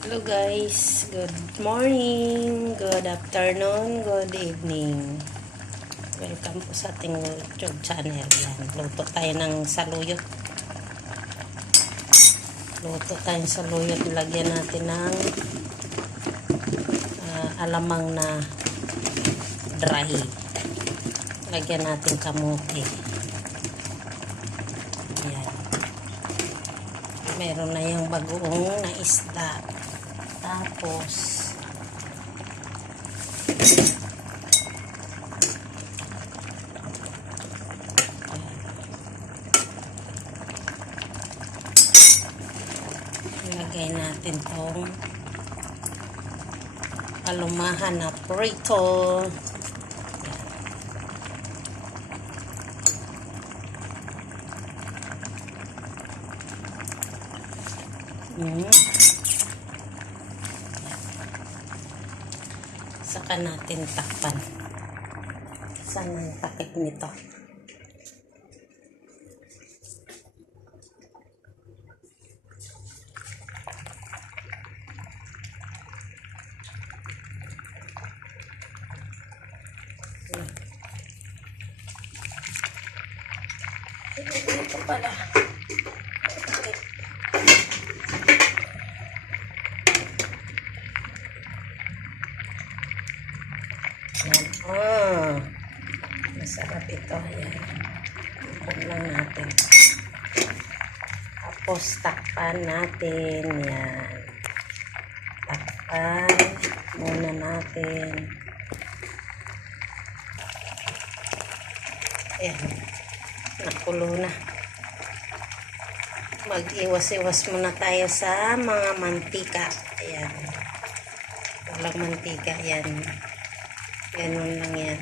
Hello guys, good morning, good afternoon, good evening. Welcome po sa ating YouTube channel. Yan, luto tayo ng saluyot. Luto tayo ng saluyot. Lagyan natin ng alamang na dry. Lagyan natin kamote. Yan. Meron na yung bagoong na isda. Tapos ilagay natin tong alumahan na prito. Saka natin takpan. Saan ang takip nito? Ito pala. Yan. Masarap ito. Yan. Ikot lang natin. Tapos takpan natin. Yan. Takpan muna natin. Ayan. Nakulo na. Mag-iwas-iwas muna tayo sa mga mantika. Ayan. Walang mantika. Ayan. Ganun lang yan.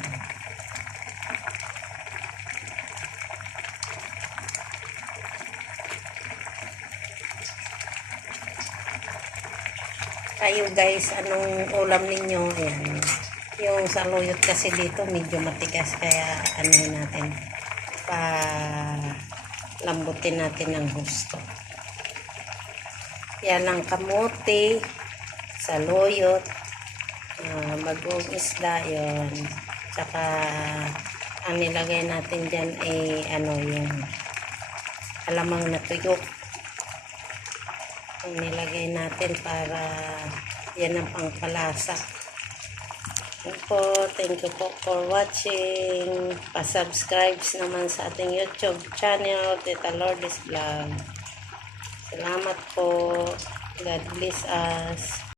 Kayo guys, anong ulam ninyo? Ayan. Yung saluyot kasi dito medyo matigas, kaya ano natin, lambutin natin ng gusto. Yan ang kamote, saluyot, bagong isda yon. Tsaka ang nilagay natin dyan ay yung alamang na tuyok. Ang nilagay natin para yan ang pangpalasa. Thank you po for watching. Pa-subscribe naman sa ating YouTube channel, Tita Lourdes Vlog. Salamat po. God bless us.